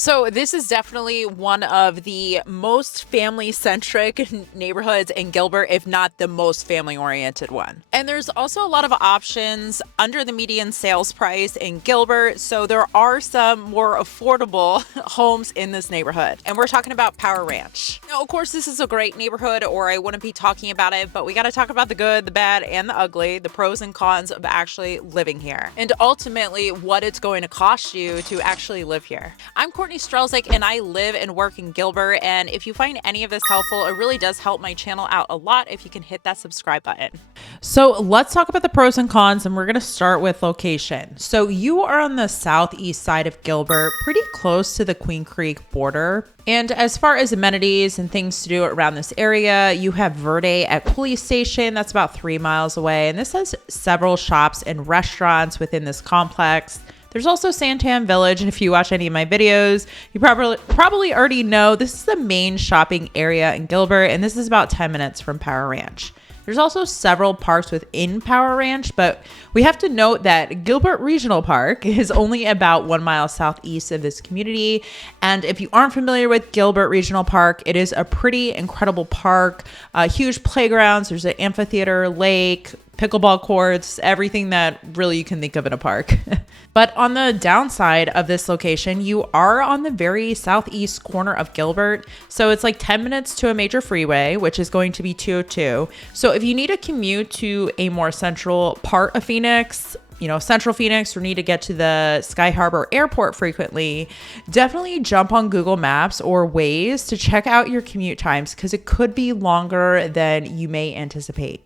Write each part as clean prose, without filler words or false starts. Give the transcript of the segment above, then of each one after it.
So this is definitely one of the most family-centric neighborhoods in Gilbert, if not the most family-oriented one. And there's also a lot of options under the median sales price in Gilbert, so there are some more affordable homes in this neighborhood. And we're talking about Power Ranch. Now, of course, this is a great neighborhood, or I wouldn't be talking about it, but we got to talk about the good, the bad, and the ugly, the pros and cons of actually living here, and ultimately what it's going to cost you to actually live here. I'm Courtney Strelzik, and I live and work in Gilbert, and if you find any of this helpful, it really does help my channel out a lot if you can hit that subscribe button. So let's talk about the pros and cons, and we're going to start with location. So you are on the southeast side of Gilbert, pretty close to the Queen Creek border. And as far as amenities and things to do around this area, you have Verde at Cooley Station. That's about 3 miles away. And this has several shops and restaurants within this complex. There's also Santan Village, and if you watch any of my videos, you probably already know this is the main shopping area in Gilbert, and this is about 10 minutes from Power Ranch. There's also several parks within Power Ranch, but we have to note that Gilbert Regional Park is only about 1 mile southeast of this community. And if you aren't familiar with Gilbert Regional Park, it is a pretty incredible park, huge playgrounds. There's an amphitheater, lake, pickleball courts, everything that really you can think of in a park. But on the downside of this location, you are on the very southeast corner of Gilbert. So it's like 10 minutes to a major freeway, which is going to be 202. So if you need a commute to a more central part of Phoenix, Central Phoenix, or need to get to the Sky Harbor Airport frequently, definitely jump on Google Maps or Waze to check out your commute times, because it could be longer than you may anticipate.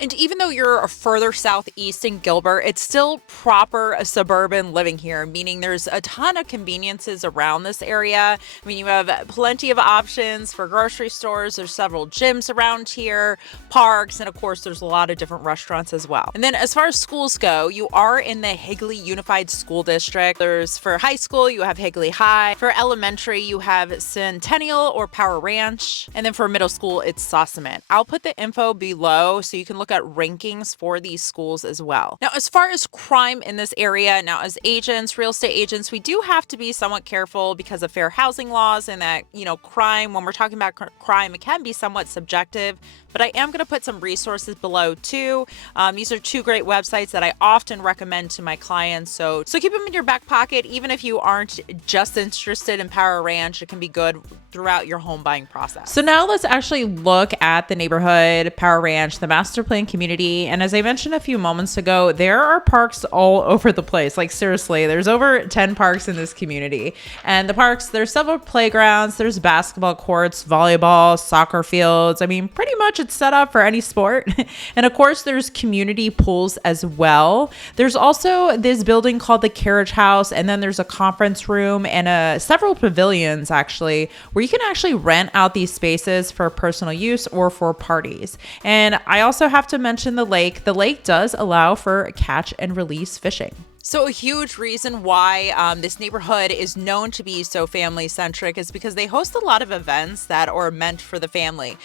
And even though you're further southeast in Gilbert, it's still proper suburban living here, meaning there's a ton of conveniences around this area. I mean, you have plenty of options for grocery stores. There's several gyms around here, parks, and of course, there's a lot of different restaurants as well. And then as far as schools go, you are in the Higley Unified School District. For high school, you have Higley High. For elementary, you have Centennial or Power Ranch. And then for middle school, it's Sossaman. I'll put the info below so you can look at rankings for these schools as well. Now, as far as crime in this area, as agents, real estate agents, we do have to be somewhat careful because of fair housing laws, and that, crime, when we're talking about crime, it can be somewhat subjective. But I am going to put some resources below too. These are 2 great websites that I often recommend to my clients. So keep them in your back pocket. Even if you aren't just interested in Power Ranch, it can be good throughout your home buying process. So now let's actually look at the neighborhood, Power Ranch, the master plan community. And as I mentioned a few moments ago, there are parks all over the place. Like seriously, there's over 10 parks in this community. And the parks, there's several playgrounds, there's basketball courts, volleyball, soccer fields. I mean, pretty much it's set up for any sport. And of course, there's community pools as well. There's also this building called the Carriage House, and then there's a conference room and several pavilions actually, where you can actually rent out these spaces for personal use or for parties. And I also have to mention the lake. The lake does allow for catch and release fishing. So a huge reason why this neighborhood is known to be so family-centric is because they host a lot of events that are meant for the family.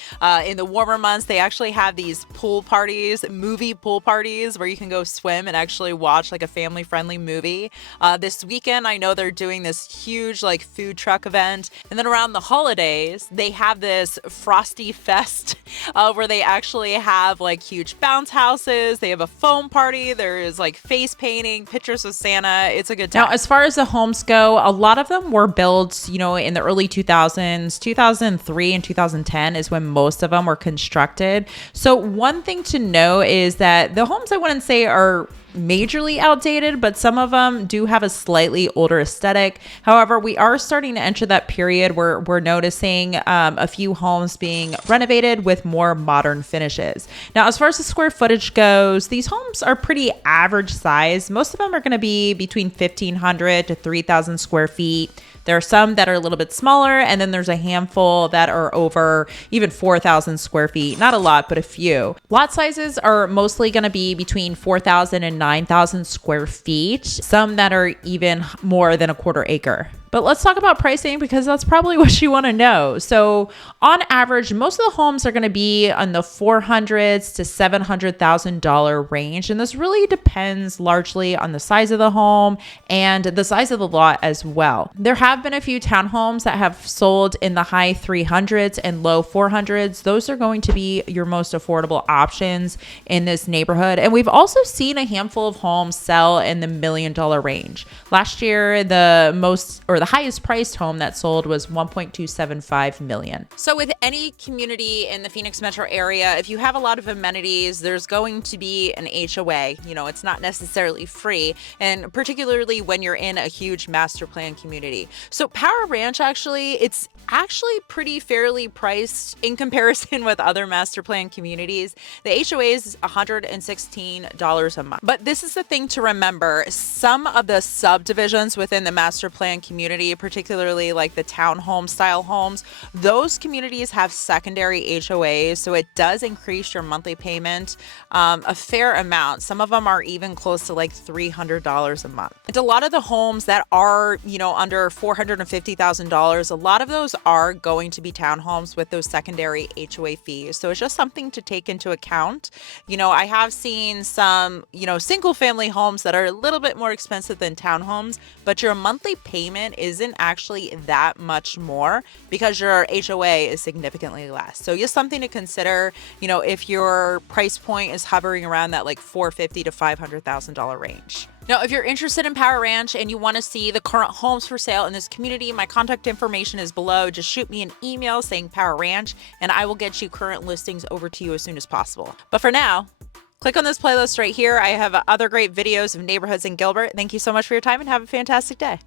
In the warmer months, they actually have these pool parties, movie pool parties, where you can go swim and actually watch like a family-friendly movie. This weekend, I know they're doing this huge food truck event. And then around the holidays, they have this Frosty Fest where they actually have huge bounce houses. They have a foam party. There is face painting, pictures with Santa. It's a good time. Now, as far as the homes go, a lot of them were built, in the early 2000s. 2003 and 2010 is when most of them were constructed. So one thing to know is that the homes, I wouldn't say are majorly outdated, but some of them do have a slightly older aesthetic. However, we are starting to enter that period where we're noticing a few homes being renovated with more modern finishes. Now, as far as the square footage goes, these homes are pretty average size. Most of them are going to be between 1,500 to 3,000 square feet. There are some that are a little bit smaller, and then there's a handful that are over even 4,000 square feet. Not a lot, but a few. Lot sizes are mostly going to be between 4,000 and 9,000 square feet. Some that are even more than a quarter acre. But let's talk about pricing because that's probably what you want to know. So on average, most of the homes are going to be on the $400,000 to $700,000 range. And this really depends largely on the size of the home and the size of the lot as well. There have been a few townhomes that have sold in the high 300s and low 400s. Those are going to be your most affordable options in this neighborhood. And we've also seen a handful of homes sell in the $1 million range. Last year, the highest priced home that sold was $1.275 million. So with any community in the Phoenix metro area, if you have a lot of amenities, there's going to be an HOA. It's not necessarily free, and particularly when you're in a huge master plan community. So Power Ranch, it's actually pretty fairly priced in comparison with other master plan communities. The HOA is $116 a month. But this is the thing to remember. Some of the subdivisions within the master plan community, particularly like the townhome style homes, those communities have secondary HOAs, so it does increase your monthly payment a fair amount. Some of them are even close to like $300 a month. And a lot of the homes that are, under $450,000, a lot of those are going to be townhomes with those secondary HOA fees. So it's just something to take into account. I have seen some, single family homes that are a little bit more expensive than townhomes, but your monthly payment isn't actually that much more because your HOA is significantly less. So just something to consider, if your price point is hovering around that like $450,000 to $500,000 range. Now, if you're interested in Power Ranch and you want to see the current homes for sale in this community, my contact information is below. Just shoot me an email saying Power Ranch, and I will get you current listings over to you as soon as possible. But for now, click on this playlist right here. I have other great videos of neighborhoods in Gilbert. Thank you so much for your time and have a fantastic day.